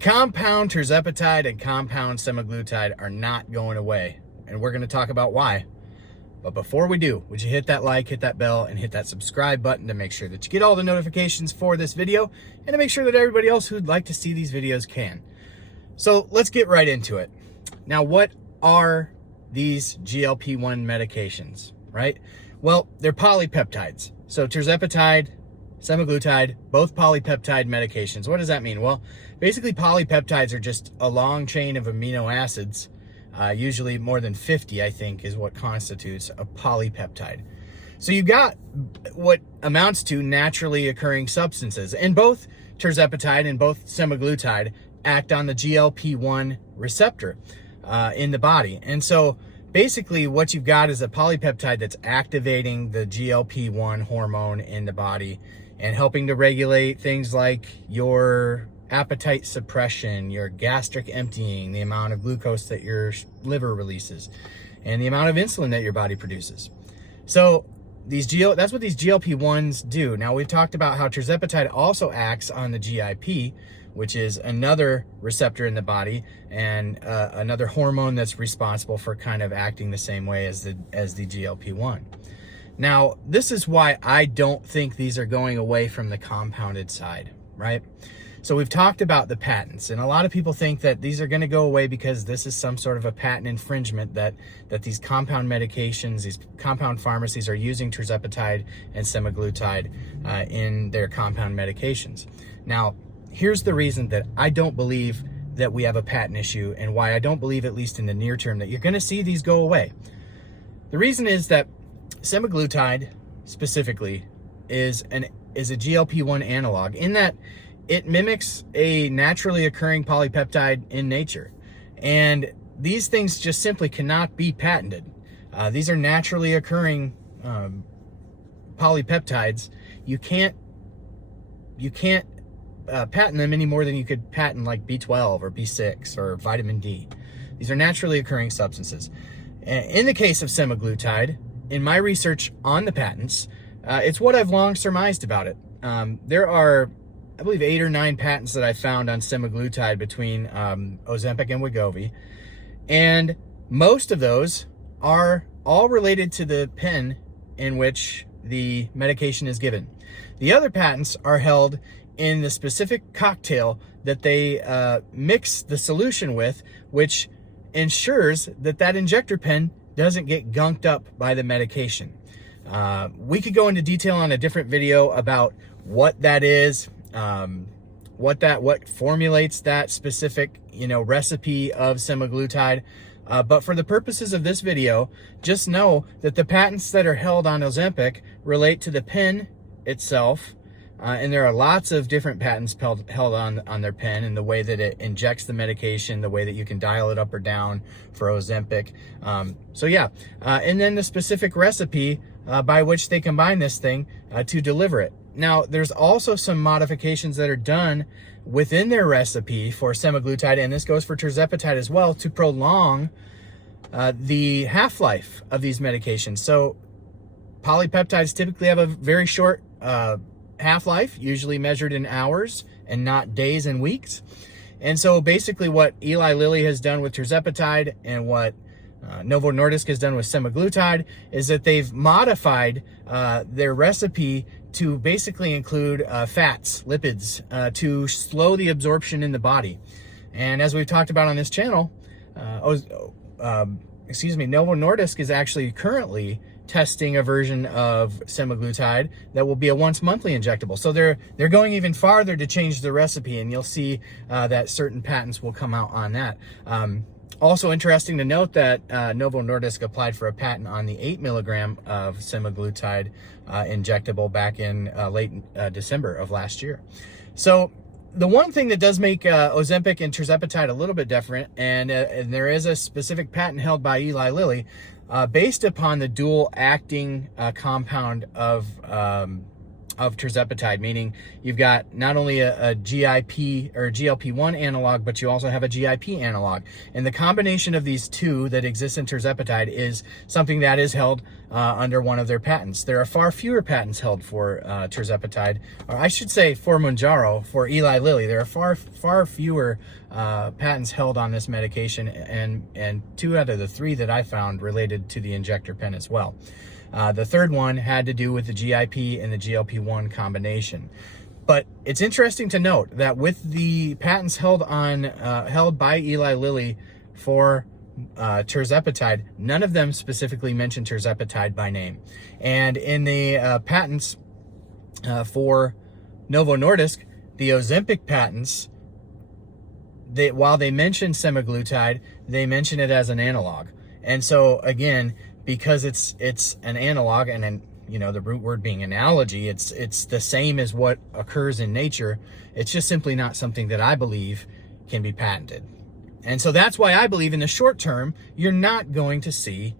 Compound Tirzepatide and compound Semaglutide are not going away, and we're going to talk about why. But before we do, would you hit that like, hit that bell, and hit that subscribe button to make sure that you get all the notifications for this video, and to make sure that everybody else who'd like to see these videos can. So let's get right into it. Now, what are these GLP-1 medications, right? Well, they're polypeptides. So Tirzepatide, Semaglutide, both polypeptide medications. What does that mean? Well, basically polypeptides are just a long chain of amino acids, usually more than 50, I think, is what constitutes a polypeptide. So you've got what amounts to naturally occurring substances, and both Tirzepatide and both Semaglutide act on the GLP-1 receptor in the body. And so basically what you've got is a polypeptide that's activating the GLP-1 hormone in the body and helping to regulate things like your appetite suppression, your gastric emptying, the amount of glucose that your liver releases, and the amount of insulin that your body produces. So that's what these GLP-1s do. Now, we've talked about how Tirzepatide also acts on the GIP, which is another receptor in the body and another hormone that's responsible for kind of acting the same way as the GLP-1. Now, this is why I don't think these are going away from the compounded side, right? So we've talked about the patents, and a lot of people think that these are going to go away because this is some sort of a patent infringement that these compound medications, these compound pharmacies are using Tirzepatide and Semaglutide in their compound medications. Now, here's the reason that I don't believe that we have a patent issue, and why I don't believe, at least in the near term, that you're going to see these go away. The reason is that Semaglutide specifically is a GLP-1 analog in that it mimics a naturally occurring polypeptide in nature. And these things just simply cannot be patented. These are naturally occurring polypeptides. You can't patent them any more than you could patent like B12 or B6 or vitamin D. These are naturally occurring substances. In the case of Semaglutide, in my research on the patents, it's what I've long surmised about it. There are, I believe, 8 or 9 patents that I found on Semaglutide between Ozempic and Wegovy, and most of those are all related to the pen in which the medication is given. The other patents are held in the specific cocktail that they mix the solution with, which ensures that that injector pen doesn't get gunked up by the medication. We could go into detail on a different video about what that is, what formulates that specific, recipe of Semaglutide. But for the purposes of this video, just know that the patents that are held on Ozempic relate to the pen itself. And there are lots of different patents held on their pen, and the way that it injects the medication, the way that you can dial it up or down for Ozempic. And then the specific recipe by which they combine this thing to deliver it. Now, there's also some modifications that are done within their recipe for Semaglutide, and this goes for Tirzepatide as well, to prolong the half-life of these medications. So polypeptides typically have a very short half-life, usually measured in hours and not days and weeks. And so basically what Eli Lilly has done with Tirzepatide and what Novo Nordisk has done with Semaglutide is that they've modified their recipe to basically include fats, lipids, to slow the absorption in the body. And as we've talked about on this channel, Novo Nordisk is actually currently testing a version of Semaglutide that will be a once-monthly injectable. So they're going even farther to change the recipe, and you'll see that certain patents will come out on that. Also interesting to note that Novo Nordisk applied for a patent on the 8 milligram of Semaglutide injectable back in late December of last year. So the one thing that does make Ozempic and Tirzepatide a little bit different, and there is a specific patent held by Eli Lilly, based upon the dual acting compound of of tirzepatide, meaning you've got not only a GIP or GLP-1 analog, but you also have a GIP analog. And the combination of these two that exists in tirzepatide is something that is held under one of their patents. There are far fewer patents held for tirzepatide, or I should say for Mounjaro, for Eli Lilly. There are far fewer patents held on this medication, and 2 out of the 3 that I found related to the injector pen as well. The third one had to do with the GIP and the GLP-1 combination. But it's interesting to note that with the patents held by Eli Lilly for tirzepatide, none of them specifically mention tirzepatide by name. And in the patents for Novo Nordisk, the Ozempic patents, while they mention semaglutide, they mention it as an analog. And so again, because it's an analog, and the root word being analogy, it's the same as what occurs in nature. It's just simply not something that I believe can be patented. And so that's why I believe in the short term, you're not going to see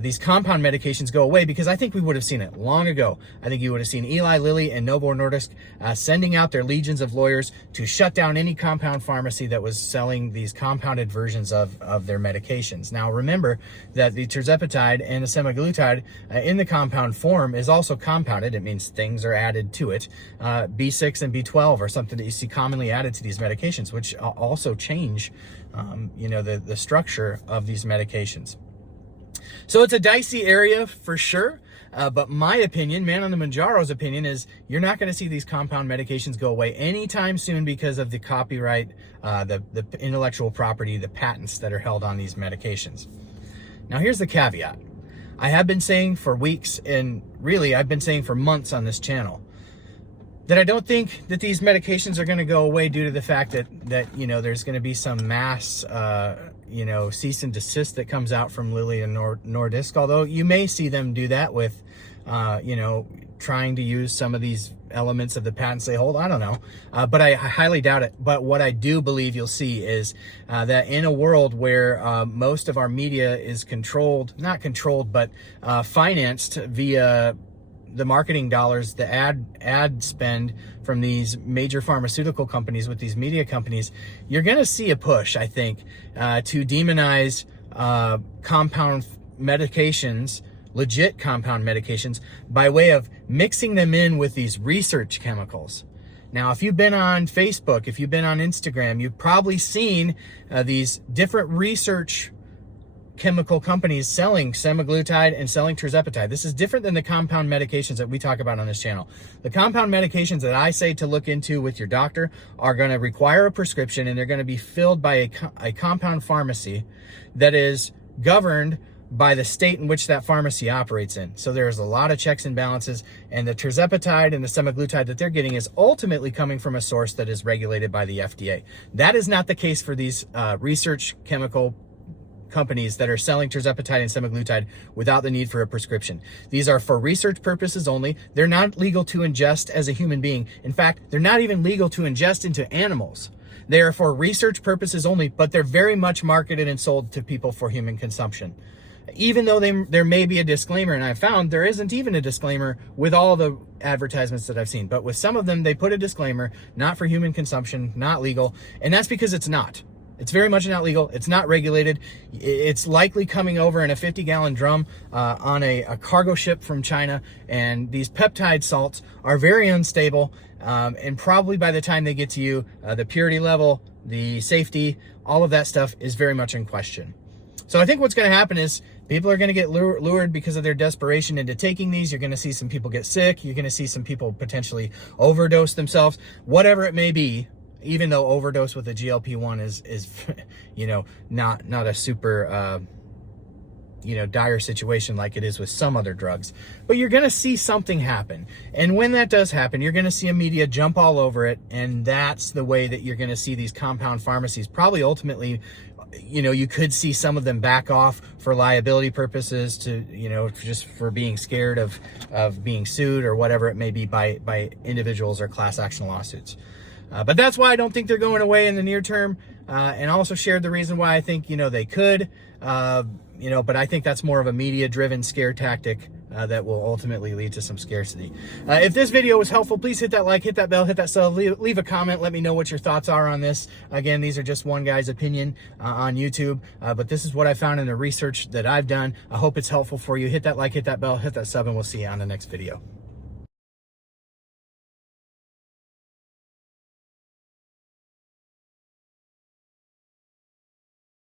these compound medications go away, because I think we would have seen it long ago. I think you would have seen Eli Lilly and Novo Nordisk sending out their legions of lawyers to shut down any compound pharmacy that was selling these compounded versions of their medications. Now remember that the tirzepatide and the semaglutide in the compound form is also compounded. It means things are added to it. B6 and B12 are something that you see commonly added to these medications, which also change the structure of these medications. So it's a dicey area for sure, but my opinion, Man on the Mounjaro's opinion, is you're not going to see these compound medications go away anytime soon because of the copyright, the intellectual property, the patents that are held on these medications. Now here's the caveat. I have been saying for weeks, and really I've been saying for months on this channel, that I don't think that these medications are going to go away due to the fact that there's going to be some mass cease and desist that comes out from Lilly and Nordisk, although you may see them do that with trying to use some of these elements of the patents they hold. I don't know, but I highly doubt it. But what I do believe you'll see is that in a world where most of our media is not controlled, but financed via the marketing dollars, the ad spend from these major pharmaceutical companies with these media companies, you're going to see a push, I think, to demonize compound medications, legit compound medications, by way of mixing them in with these research chemicals. Now, if you've been on Facebook, if you've been on Instagram, you've probably seen these different research chemical companies selling semaglutide and selling tirzepatide. This is different than the compound medications that we talk about on this channel. The compound medications that I say to look into with your doctor are going to require a prescription, and they're going to be filled by a compound pharmacy that is governed by the state in which that pharmacy operates in. So there's a lot of checks and balances, and the tirzepatide and the semaglutide that they're getting is ultimately coming from a source that is regulated by the FDA. That is not the case for these research chemical companies that are selling tirzepatide and semaglutide without the need for a prescription. These are for research purposes only. They're not legal to ingest as a human being. In fact, they're not even legal to ingest into animals. They are for research purposes only, but they're very much marketed and sold to people for human consumption. Even though there may be a disclaimer, and I've found there isn't even a disclaimer with all the advertisements that I've seen, but with some of them, they put a disclaimer, not for human consumption, not legal, and that's because it's not. It's very much not legal. It's not regulated. It's likely coming over in a 50-gallon drum on a cargo ship from China. And these peptide salts are very unstable. And probably by the time they get to you, the purity level, the safety, all of that stuff is very much in question. So I think what's going to happen is people are going to get lured because of their desperation into taking these. You're going to see some people get sick. You're going to see some people potentially overdose themselves, whatever it may be. Even though overdose with a GLP-1 is not a super dire situation like it is with some other drugs, but you're going to see something happen. And when that does happen, you're going to see a media jump all over it, and that's the way that you're going to see these compound pharmacies probably ultimately. You could see some of them back off for liability purposes, to just for being scared of being sued or whatever it may be by individuals or class action lawsuits. But that's why I don't think they're going away in the near term, and also shared the reason why I think they could, but I think that's more of a media-driven scare tactic that will ultimately lead to some scarcity. If this video was helpful, please hit that like, hit that bell, hit that sub, leave a comment. Let me know what your thoughts are on this. Again, these are just one guy's opinion on YouTube, but this is what I found in the research that I've done. I hope it's helpful for you. Hit that like, hit that bell, hit that sub, and we'll see you on the next video.